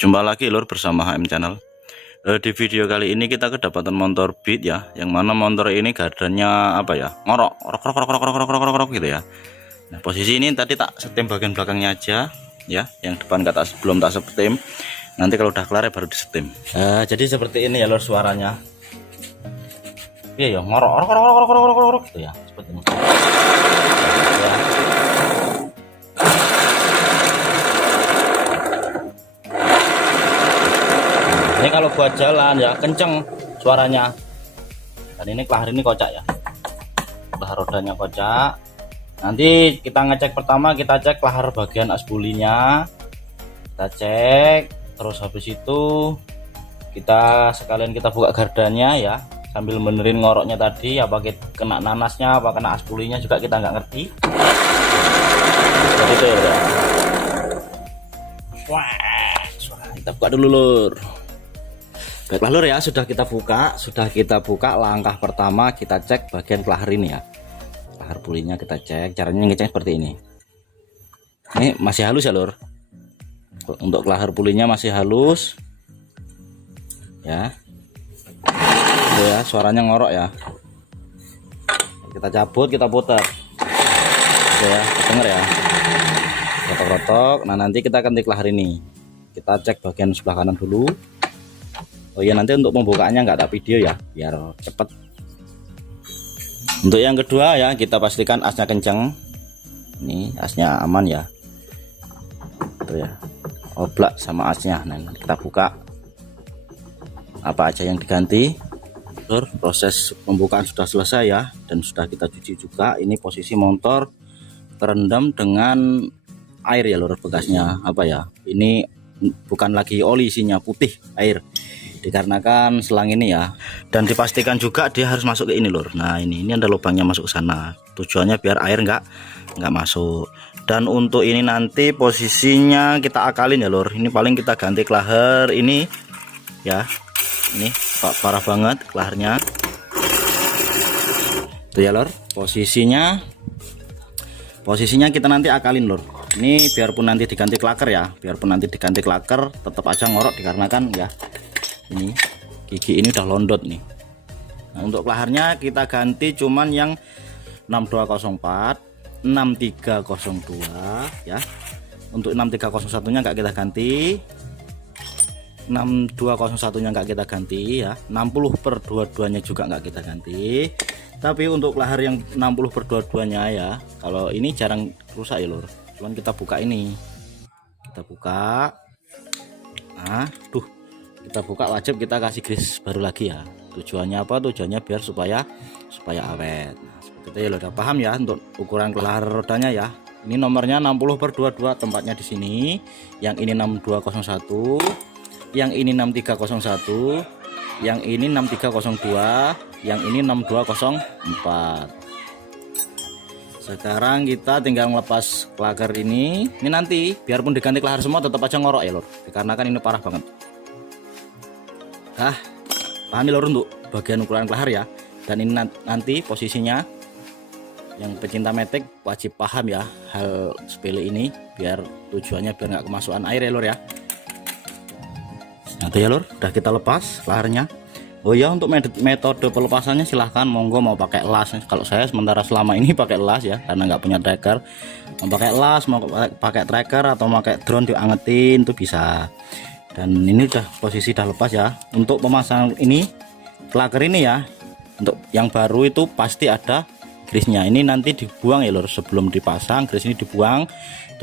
Jumpa lagi lur bersama HM Channel. Di video kali ini kita kedapatan motor Beat ya, yang mana motor ini gardannya apa ya, ngorok gitu ya. Nah, posisi ini tadi tak setim bagian belakangnya aja ya, yang depan belum tak setim. Nanti kalau udah kelar ya baru disetim. Jadi seperti ini ya lur suaranya. Iya ya, ngorok gitu ya, seperti ini. Ya. Ini kalau buat jalan ya kenceng suaranya. Dan ini kelahar ini kocak ya, kelahar rodanya kocak. Nanti kita ngecek pertama, kita cek kelahar bagian asbulinya, kita cek. Terus habis itu kita sekalian kita buka gardannya ya, sambil benerin ngoroknya tadi, apa kena nanasnya apa kena asbulinya juga kita nggak ngerti. Jadi itu ya. Wah, kita buka dulu lur. Baiklah lur ya, sudah kita buka langkah pertama, kita cek bagian kelahar ini ya. Kelahar pulinya kita cek, caranya ngecek seperti ini. Ini masih halus ya lur. Untuk kelahar pulinya masih halus. Ya. Itu ya, suaranya ngorok ya. Kita cabut, kita putar. Itu ya, denger ya. Rotok-rotok. Nah, nanti kita ganti kelahar ini. Kita cek bagian sebelah kanan dulu. Oh ya, nanti untuk pembukaannya nggak ada video ya, biar cepet. Untuk yang kedua ya, kita pastikan asnya kenceng. Ini asnya aman ya. Tuh ya, oblak sama asnya. Nah, kita buka apa aja yang diganti. Proses pembukaan sudah selesai ya, dan sudah kita cuci juga. Ini posisi motor terendam dengan air ya lur, bekasnya apa ya, ini bukan lagi oli, isinya putih air, dikarenakan selang ini ya. Dan dipastikan juga dia harus masuk ke ini lur. Nah ini ada lubangnya masuk ke sana, tujuannya biar air nggak masuk. Dan untuk ini nanti posisinya kita akalin ya lur. Ini paling kita ganti kelahar ini ya, ini parah banget kelaharnya tuh ya lur. Posisinya kita nanti akalin lur. Ini biarpun nanti diganti klaker ya, tetap aja ngorok, dikarenakan ya ini gigi ini udah londot nya. Nah, untuk kelaharnya kita ganti cuman yang 6204, 6302 ya. Untuk 6301 nya nggak kita ganti, 6201 nya nggak kita ganti ya, 60/22 nya juga nggak kita ganti. Tapi untuk kelahar yang 60/22 nya ya, kalau ini jarang rusak ya lur. Cuman kita buka ini, kita buka, nah kita buka, wajib kita kasih grease baru lagi ya. Tujuannya apa? Tujuannya biar supaya awet. Nah, seperti itu ya lo, udah paham ya untuk ukuran kelahar rodanya ya. Ini nomornya 60/22, tempatnya di sini. Yang ini 6201, yang ini 6301, yang ini 6302, yang ini 6204. Sekarang kita tinggal ngelepas klaker ini. Ini nanti biarpun diganti kelahar semua tetap aja ngorok ya lor, dikarenakan ini parah banget. Paham ya lor untuk bagian ukuran kelahar ya. Dan ini nanti posisinya, yang pecinta metik wajib paham ya hal sepele ini, biar tujuannya biar nggak kemasukan air ya lor ya. Nah tuh ya lor, udah kita lepas kelaharnya. Oh ya, untuk metode pelepasannya silahkan monggo, mau pakai las. Kalau saya sementara selama ini pakai las ya, karena nggak punya tracker. Mau pakai las, mau pakai tracker atau pakai drone diangetin itu bisa. Dan ini udah posisi udah lepas ya. Untuk pemasangan ini klaker ini ya, untuk yang baru itu pasti ada grease-nya. Ini nanti dibuang ya lor, sebelum dipasang grease ini dibuang.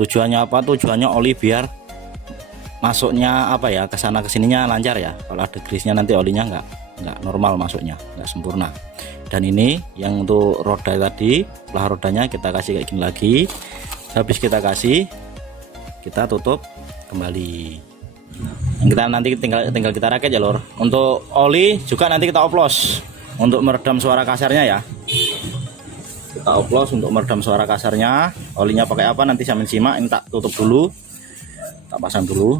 Tujuannya apa? Tujuannya oli biar masuknya apa ya, kesana kesininya lancar ya. Kalau ada grease-nya nanti olinya nggak normal masuknya, nggak sempurna. Dan ini yang untuk roda tadi, kelahar rodanya kita kasih kayak gini lagi. Habis kita kasih, kita tutup kembali. Kita nanti tinggal kita rakit ya lor. Untuk oli juga nanti kita oplos untuk meredam suara kasarnya ya. Kita oplos untuk meredam suara kasarnya. Olinya pakai apa nanti sambil simak. Ini tak tutup dulu, tak pasang dulu.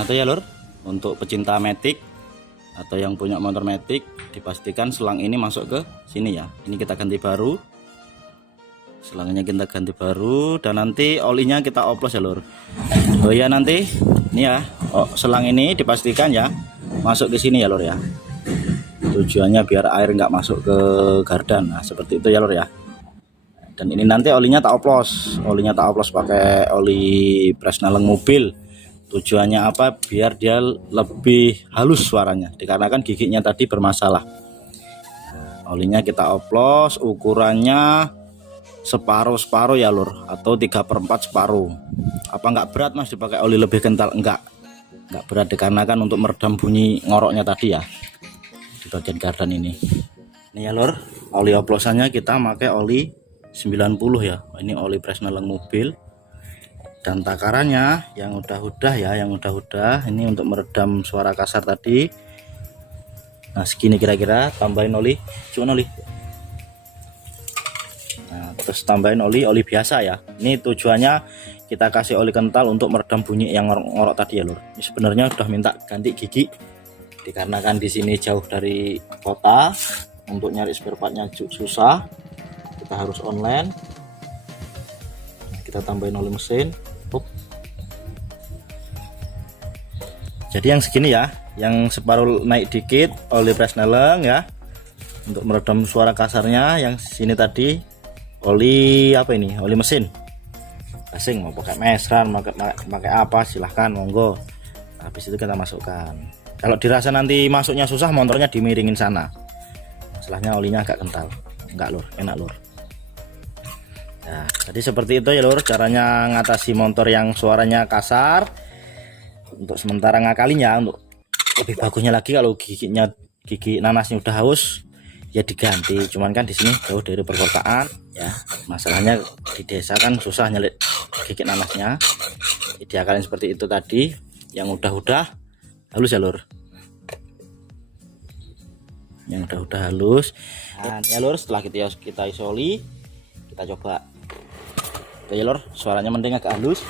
Nah itu ya lur, untuk pecinta matic atau yang punya motor matic, dipastikan selang ini masuk ke sini ya. Ini kita ganti baru, selangnya kita ganti baru, dan nanti olinya kita oplos ya lur. Oh ya, nanti ini ya, selang ini dipastikan ya masuk ke sini ya lur ya. Tujuannya biar air nggak masuk ke gardan. Nah seperti itu ya lur ya. Dan ini nanti olinya tak oplos, pakai oli Presneleng mobil. Tujuannya apa? Biar dia lebih halus suaranya, dikarenakan giginya tadi bermasalah. Olinya kita oplos, ukurannya separuh ya lur, atau 3/4 separuh. Apa nggak berat mas dipakai oli lebih kental? Enggak berat, dikarenakan untuk meredam bunyi ngoroknya tadi ya di bagian gardan ini. Ini ya lur, oli oplosannya kita pakai oli 90 ya. Ini oli Presneleng mobil, dan takarannya yang udah ini untuk meredam suara kasar tadi. Nah segini kira-kira, tambahin oli, cuma oli. Nah terus tambahin oli biasa ya. Ini tujuannya kita kasih oli kental untuk meredam bunyi yang ngorok tadi ya lur. Ini sebenarnya udah minta ganti gigi, dikarenakan di sini jauh dari kota, untuk nyari spare partnya susah, kita harus online. Kita tambahin oli mesin. Jadi yang segini ya, yang separuh naik dikit oli Presneleng ya, untuk meredam suara kasarnya. Yang sini tadi oli apa ini? Oli mesin. Asing mau pakai mesran, pakai apa silahkan, monggo. Habis itu kita masukkan. Kalau dirasa nanti masuknya susah, motornya dimiringin sana. Masalahnya olinya agak kental. Enggak lur, enak lur. Nah, jadi seperti itu ya lur, caranya ngatasi motor yang suaranya kasar. Untuk sementara ngakalinya, untuk lebih bagusnya lagi kalau gigi nanasnya udah haus ya diganti. Cuman kan di sini jauh dari perkotaan ya, masalahnya di desa kan susah nyelip gigi nanasnya. Diakalin seperti itu tadi, yang udah halus ya lur, yang udah halus. Nah ya lur, setelah kita isoli, kita coba. Oke ya lur, suaranya mending agak halus.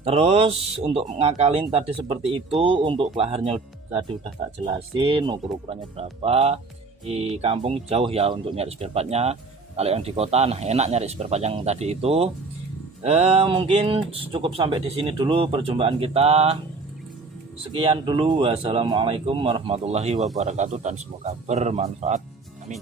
Terus untuk ngakalin tadi seperti itu, untuk kelaharnya tadi udah tak jelasin ukurannya berapa. Di kampung jauh ya untuk nyari spare partnya. Kalau yang di kota nah enak nyari spare part yang tadi itu. Mungkin cukup sampai di sini dulu perjumpaan kita. Sekian dulu, wassalamualaikum warahmatullahi wabarakatuh, dan semoga bermanfaat. Amin.